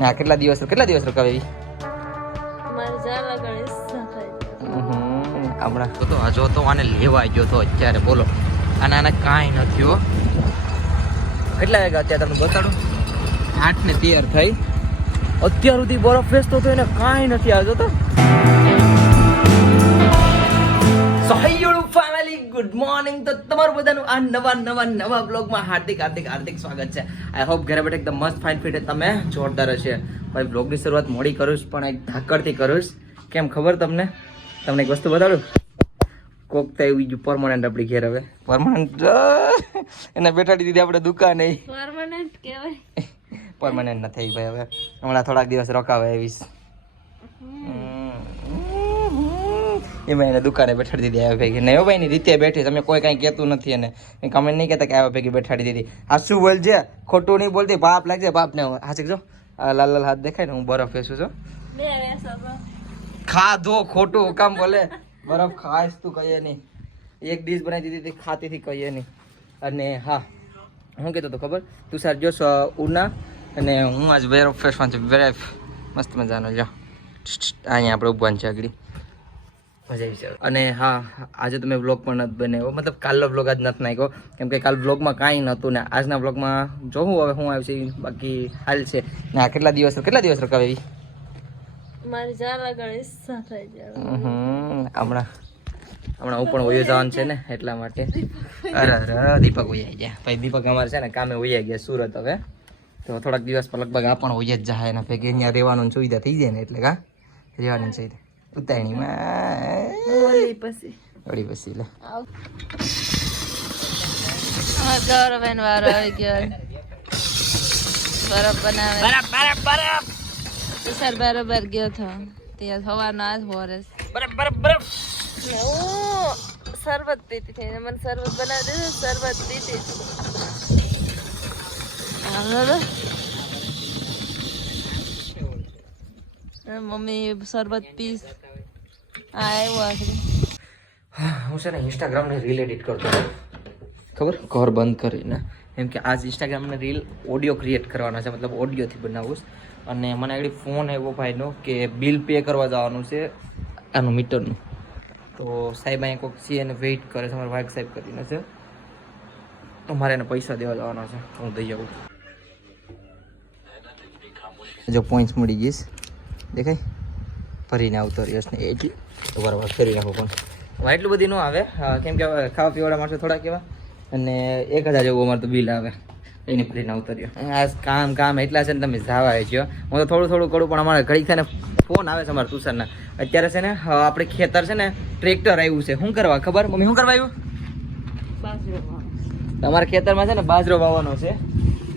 ના કેટલા દિવસ રોકાવે મારે જાલા ગણેશ હમણાં તો હજો તો આને લેવા ગયો તો અત્યારે બોલો આને કાંઈ નથી હો. કેટલા વાગ્યા અત્યારે તમને બતાડું 8:13 થઈ અત્યાર સુધી બરફ વેચતો તો એને કાંઈ નથી આવતો તો. So hello family, good morning. તો તમારું બધાનું આ નવા બ્લોગમાં હાર્દિક સ્વાગત છે. આઈ હોપ ઘરે બેઠા એકદમ મસ્ત ફાઇન ફિટ તમે જોરદાર હશે. ભાઈ બ્લોગની શરૂઆત મોડી કરું છું પણ એક ધાકડથી કરું છું. કેમ ખબર તમને એક વસ્તુ બતાડું. કોક તો એવું બીજું પરમાનન્ટ આપણી ઘેર હવે પરમાનન્ટ એને બેઠાડી દીધી આપણે દુકાને. પરમાનન્ટ કહેવાય, પરમાનન્ટ નથી ભાઈ. હવે હમણાં થોડાક દિવસ રોકાવા આવીશ એમાં એને દુકાને બેઠાડી દીધી. આવ્યા ભેગી નહીં ભાઈ ની રીતે બેઠી. તમે કોઈ કાંઈ કહેતું નથી એને કમેન્ટ નહીં કહેતા કે આવ્યા ભેગી બેઠાડી દીધી. આ શું બોલજે, ખોટું નહીં બોલતી. પાપ લાગશે બાપ ને. હા શીખજો આ લાલ હાથ દેખાય ને હું બરફ વેચું છું. ખાધો ખોટું કામ બોલે. બરફ ખાઈશ તું કહીએ નહીં. એક ડીશ બનાવી દીધી ખાતી થી કહીએ નહીં. અને હા હું કહેતો તો ખબર તુષાર જો ઉના અને હું આજ બરફ ફેસવાનું છે. બરફ મસ્ત મજાનો જો અહીંયા આપણે ઉભવાનું છે આગળ મજા આવી છે. અને હા આજે તો મેં વ્લોગ પણ નથી બનાવ્યો, મતલબ કાલનો વ્લોગ આજ નથી નાખ્યો કેમ કે કાલ વ્લોગમાં કાંઈ નહોતું ને આજના વ્લોગમાં જોવું હવે હું આવશે બાકી હાલ છે. ના કેટલા દિવસ રોકાવે એવી મારે જાલા ગણેશ થાય છે. હમણાં હું પણ વયો જવાનું છે ને એટલા માટે. અરે દીપક વૈયા ગયા ભાઈ. દીપક અમારે છે ને કામે વૈયા ગયા સુરત. હવે તો થોડાક દિવસ પર લગભગ આ પણ વૈયા જ જાય એના ભેગી અહીંયા રહેવાનું સુવિધા થઈ જાય ને એટલે કા રહેવાની સુવિધા ઉતારણીમાં પછી લે ગૌરવબેન વારો આવી ગયો. બરફ બનાવે બરફ સર બરોબર ગયો હતો ત્યાં સવારનો આજ હોરસ બરફ શરબત પીતી હતી. મને શરબત બનાવી દીધું, શરબત પીતી. મમ્મી શરબત પીસ આવ્યો. હું છે ને ઇન્સ્ટાગ્રામને રીલ એડિટ કરતો હતો ખબર, ઘર બંધ કરીને. કેમ કે આજ ઇન્સ્ટાગ્રામને રીલ ઓડિયો ક્રિએટ કરવાના છે, મતલબ ઓડિયોથી બનાવું. અને મને આગળ ફોન આવ્યો ભાઈનો કે બિલ પે કરવા જવાનું છે આનું મીટરનું. તો સાહેબ અહીંયા કોઈક છે એને વેઇટ કરે છે, અમારા વાઘ સાહેબ કરીને છે. તો મારે એને પૈસા દેવા જવાના છે, હું દઈ આવું. જો પોઈન્ટ્સ મળી જઈશ દેખાય ફરીને આવતો રહીશ ને એટલી બરાબર ફેરી નાખો. પણ એટલું બધી ન આવે કેમ કે ખાવા પીવાળા માણસો થોડા કેવા. અને 1000 જેવું અમારે તો બિલ આવે એને ફરીને આવતો રહ્યો. આ કામ એટલા છે ને તમે જવા છો. હું તો થોડું કરું પણ અમારે ઘડીક છે ને ફોન આવે છે અમારા તુષારના. અત્યારે છે ને આપણે ખેતર છે ને ટ્રેક્ટર આવ્યું છે. શું કરવા ખબર મમ્મી? શું કરવા આવ્યું? તમારા ખેતરમાં છે ને બાજરો વાવવાનો છે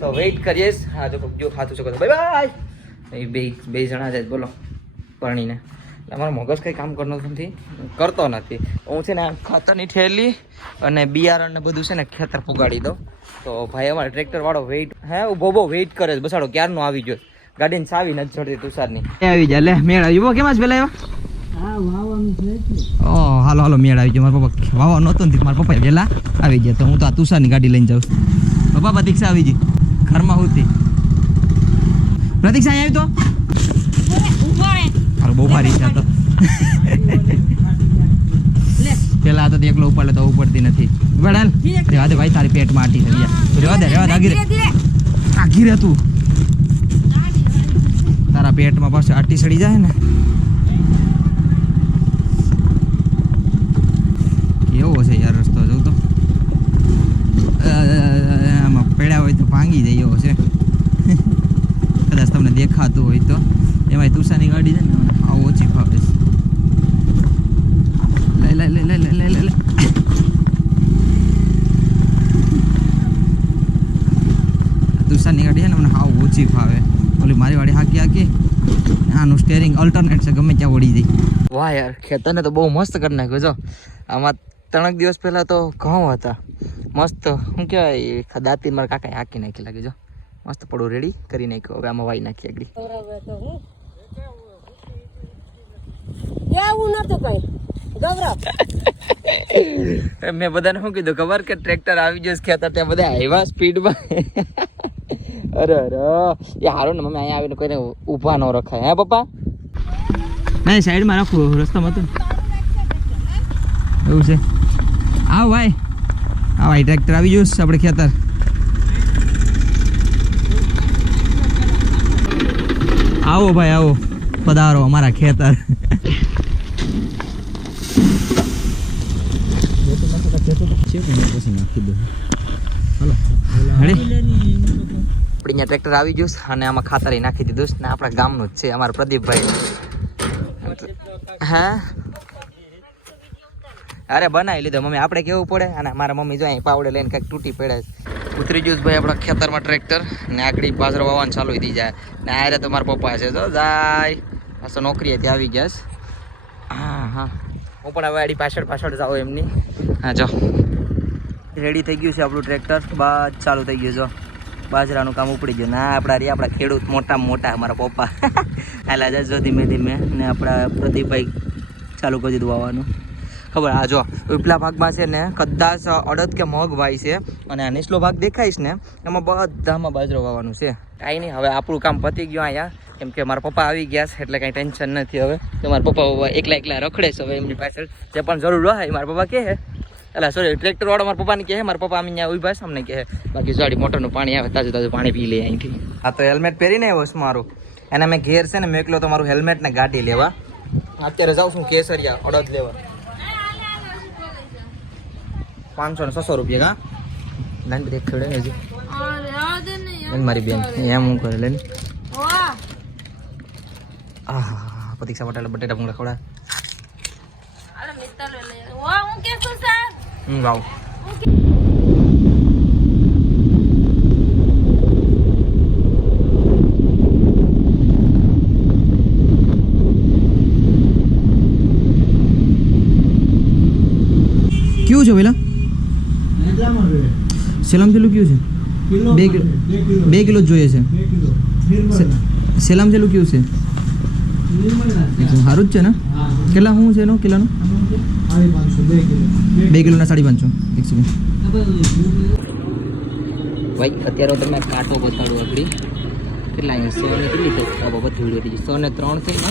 તો વેઇટ કરીએ. હા જો ખાતું શકો બાય બાય. એ બે જણા છે બોલો પરણીને. અમારો મગજ કંઈ કામ કરતો નથી. હું છે ને ખાતરની થેલી અને બિયારણ ને બધું છે ને ખેતર પુગાડી દઉં. તો ભાઈ અમારે ટ્રેક્ટર વાળો વેઇટ બહુ વેઇટ કરે છે. બસાડો ક્યારનો આવી ગયો. ગાડીને ચાવી નથી ચડતી તુષારની. આવી જાય લે મેળ આવી કેમ જ પેલા આવ્યા. હાલો મેળ આવી ગયો. મારા પપ્પા વાવા નહોતો ને મારા પપ્પા વહેલા આવી ગયા. તો હું તો આ તુષારની ગાડી લઈને જાઉં. પપ્પા પ્રતીક્ષા આવી ગઈ ઘરમાં હોતી. પ્રતીક્ષા અહીં આવી તો બહુ ભારી છે તો પેલા તો એકલો ઉપાડે તો ઉપડતી નથી. રેવા દે ભાઈ તારી પેટમાં આટી થઈ ગયા. રેવા દે આગી રે તું. તારા પેટમાં પાછું આટી સડી જાય ને કેવો છે યાર રસ્તો. જો તો આમાં પડ્યા હોય તો ભાંગી જાય એવો છે. કદાચ તમને દેખાતું હોય તો. એમાં તુષારની ગાડી છે ને આવું ઓછી ફાવે છે. લે તુષારની ગાડી છે ને મને હાવ ઓછી ફાવે. ઓલી મારી વાડી હાકી આનું સ્ટેરિંગ અલ્ટરનેટ છે, ગમે ત્યાં વળી જાય. વાહ યાર ખેતરને તો બહુ મસ્ત કરી નાખ્યું. જો આમાં 3 દિવસ પહેલા તો ઘઉં હતા મસ્ત. શું કહેવાય દાંતી મારા કાકાએ હાકી નાખી લાગે. જો મસ્ત પડું રેડી કરી નાખ્યું. હવે આમાં વાઈ નાખી આગળ. મેં બધાને શું કીધું ખબર કે ટ્રેક્ટર આવી જશે ખેતર ત્યાં બધા આવ્યા સ્પીડમાં. અરે એ હારું ને મમ્મી અહીંયા આવીને કોઈને ઊભા ન રખાય હે પપ્પા નહીં સાઈડમાં રાખવું રસ્તામાં હતું એવું છે આવ ભાઈ ટ્રેક્ટર આવી જઈશ આપણે ખેતર આવો ભાઈ આવો પધારો અમારા ખેતર અહીંયા ટ્રેક્ટર આવી ગયું અને આમાં ખાતર નાખી દીધું ને આપણા ગામનું જ છે અમારા પ્રદીપભાઈ હા અરે બનાવી લીધો મમ્મી આપણે કેવું પડે અને મારા મમ્મી જો અહીં પાવડે લઈને કંઈક તૂટી પડે ઉતરી ગયું ભાઈ આપણા ખેતરમાં ટ્રેક્ટર ને આગળ બાજરો વાવવાનું ચાલુ થઈ જાય ને આરે તો મારા પપ્પા છે જો જાય આ તો નોકરીએથી આવી ગયા હા હા હું પણ હવે આડી પાછળ જાઉં એમની હા જો રેડી થઈ ગયું છે આપણું ટ્રેક્ટર બાદ ચાલુ થઈ ગયું જો બાજરાનું કામ ઉપડી ગયું ના આપણા ખેડૂત મોટા અમારા પપ્પા હાલા જજો ધીમે ધીમે ને આપણા પ્રદીપભાઈ ચાલુ કરી દીધું વાવવાનું ખબર આ જો ઉપલા ભાગમાં છે ને કદાચ અડદ કે મગ વાય છે અને આ નીચલો ભાગ દેખાઈશ ને એમાં બધામાં બાજરો વાવવાનું છે કાંઈ નહીં હવે આપણું કામ પતી ગયું અહીંયા કેમ કે મારા પપ્પા આવી ગયા છે એટલે કાંઈ ટેન્શન નથી હવે કે મારા પપ્પા એકલા રખડે છે હવે એમની પાછળ જે પણ જરૂર હોય મારા પપ્પા કહે એટલે સોરી ટ્રેક્ટર વાળો મારા પપ્પાને કહે મારા પપ્પા અમે ત્યાં ઉભા છે અમને કહે બાકી સાડી મોટરનું પાણી આવે તાજું પાણી પી લે અહીંથી આ તો હેલ્મેટ પહેરીને આવ્યો છું મારું એને મેં ઘેર છે ને મેં એકલો તો મારું હેલ્મેટ ને ગાડી લેવા અત્યારે જાઉં છું કેસરિયા અડદ લેવા 500 ને 600 રૂપિયા કા લાઈન બ્રેક છોડે હજી મારી બેન એમ હું કરે લઈને પતીક્ષા બટેટા ભૂંગળા ખવડા વાવ કેવું છે પેલા સેલામ થેલું કેવું છે 2 કિલો જોઈએ છે સેલામ થેલું કેવું છે સારું જ છે ને કેટલા શું છે એનો કિલોનું 2 કિલોના 550 એક સેકન્ડ ભાઈ અત્યારે તમે કાંટો બતાડું આગળ કેટલા અહીંયા 100 ને કેટલી છે બધી વિડીયો 100 ને 3 છે ને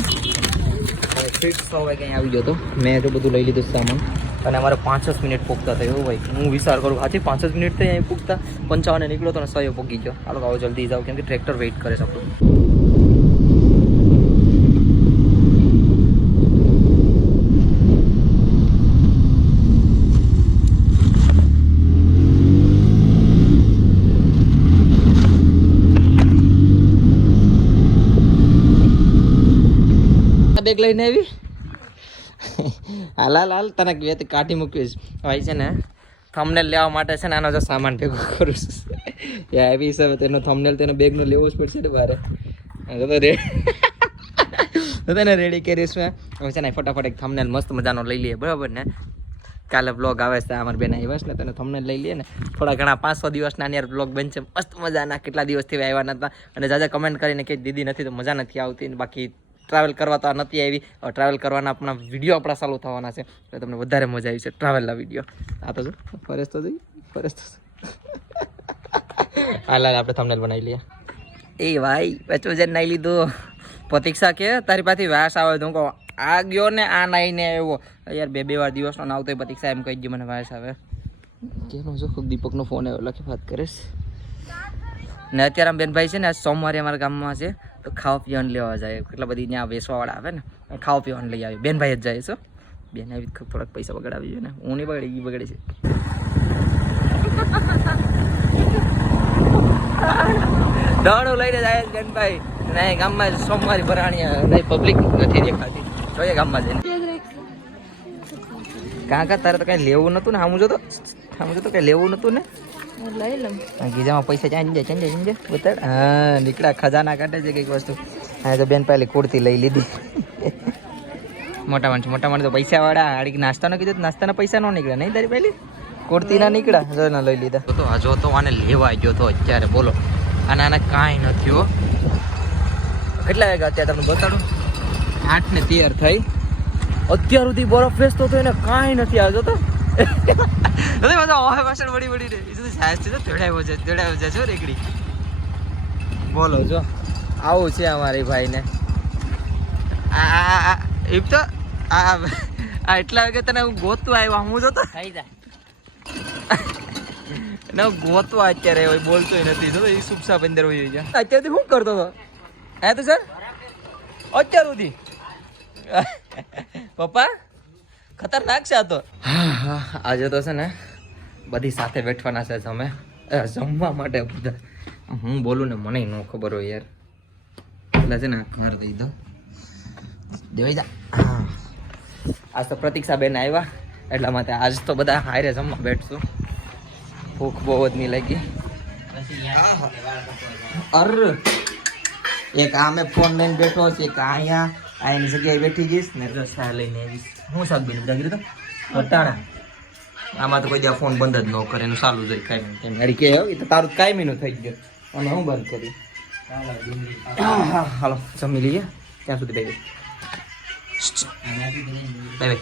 ફિક્સ 100 વાગે અહીં આવી ગયો હતો મેં તો બધું લઈ લીધું સામાન અને અમારે 5 મિનિટ પૂગતા થયો એવું ભાઈ હું વિચાર કરું હાથી 5 મિનિટ થઈ અહીં પૂગતા 55 નીકળ્યો તો ને 100 પૂગી ગયો હાલો આવો જલ્દી જાઓ કેમ કે ટ્રેક્ટર વેઇટ કરે છે આપણું બેગ લઈને આવી હાલ તને બે કાઢી મૂકીશ ભાઈ છે ને થંબનેલ લેવા માટે છે ને આનો જો સામાન ભેગો કરું છું એવી હિસાબે તેનો થંબનેલ તેનો બેગનો લેવો જ પડશે ને બારે તો તેને રેડી કરીશ મેં હવે છે ને ફટાફટ એક થંબનેલ મસ્ત મજાનો લઈ લઈએ બરાબર ને કાલે બ્લોગ આવે છે અમારા બેન આવ્યા છે ને તેને થંબનેલ લઈ લઈએ ને થોડા ઘણા 500 દિવસના યાર બ્લોગ બનશે મસ્ત મજાના કેટલા દિવસથી આવ્યા નતા અને જાજા કમેન્ટ કરીને કે દીદી નથી તો મજા નથી આવતી બાકી ટ્રાવેલ કરવા તો આ નથી આવી ટ્રાવેલ કરવાના આપણા વિડીયો આપણા ચાલુ થવાના છે એટલે તમને વધારે મજા આવી છે ટ્રાવેલના વિડીયો આ તો જો ફરેશ તો હાલ આપણે થંબનેલ બનાવી લઈએ એ ભાઈ બચ્ચો જઈને નાઈ લીધું પ્રતીક્ષા કે તારી પાછી વાસ આવે તો હું કહું આ ગયો ને આ નાઈને આવ્યો યાર 2 વાર દિવસનો ના આવતો પ્રતીક્ષા એમ કહી દઉં મને વાસ આવે કેનો જો દીપકનો ફોન આવ્યો લખી વાત કરીશ ને અત્યારે આમ બેનભાઈ છે ને સોમવારે અમારા ગામમાં છે તો ખાવા પીવાનું લેવા જાય કેટલા બધી ત્યાં વેચવાવાળા આવે ને ખાવા પીવાનું લઈ આવે બેનભાઈ જ જાય છે બેન આવી થોડાક પૈસા બગડાવી જોઈએ ને હું નહીં બગડી એ બગડે છે દોડું લઈને જાય બેનભાઈ નહીં ગામમાં સોમવારે ભરાણી નહીં પબ્લિક નથી દેખાતી જોઈએ ગામમાં જઈને કાં તારે તો કાંઈ લેવું નહોતું ને સામું જોતો કાંઈ લેવું નહોતું ને લઈ લઉં ગીજામાં પૈસા ચાંજે બતાડ હા નીકળ્યા ખજાના કાઢે છે કંઈક વસ્તુ હા તો બેન પહેલી કુર્તી લઈ લીધી મોટા માણસ તો પૈસા વાળા આડી નાસ્તાનો કીધું નાસ્તાના પૈસા ન નીકળ્યા નહીં તારી પહેલી કુર્તી ના નીકળ્યા જો લઈ લીધા તો હજો તો આને લેવા ગયો તો અત્યારે બોલો અને આને કાંઈ નથી હો કેટલા વાગ્યા અત્યારે તમને બતાડું 8:13 થઈ અત્યાર સુધી બરફ વેચતો હતો એને કાંઈ નથી આવતો તો પાછળ વળી રે એ તો સાહેબ છે તેડાવ્યો છે રેકડી બોલો જો આવું છે અમારી ભાઈને. એમ તો આ એટલા વાગે તને હું ગોતવા આવ્યો હું જોતો થઈ જા ગોતવા અત્યારે હોય બોલતોય નથી જો એ શુભ સાહેબ અંદર હોય છે અત્યારથી શું કરતો હતો હે તો સર અત્યાર સુધી પપ્પા ખતરનાક છે આ તો. હા આજે તો છે ને બધી સાથે બેઠવાના છે અમે જમવા માટે બધા. હું બોલું ને મને ન ખબર હોય યાર એટલે છે ને ઘર દઈ દો દેવાઈ જા. આજ તો પ્રતીક્ષાબેન આવ્યા એટલા માટે આજ તો બધા હારે જમવા બેઠશું. ભૂખ બહુ જ નહીં લાગી. અર એક આ મેં ફોન લઈને બેઠો છે એક અહીંયા આની જગ્યાએ બેઠી જઈશ ને જો ચા લઈને આવીશ. હું શાક બેન જાગીર તો વટાણા આમાં તો કોઈ દે ફોન બંધ જ ન કરે એનું ચાલુ જ કાંઈ મારી કે તો તારું કાયમીનું થઈ ગયું અને હું બંધ કર્યું. હાલો જમી લઈએ ત્યાં સુધી બાય બાય.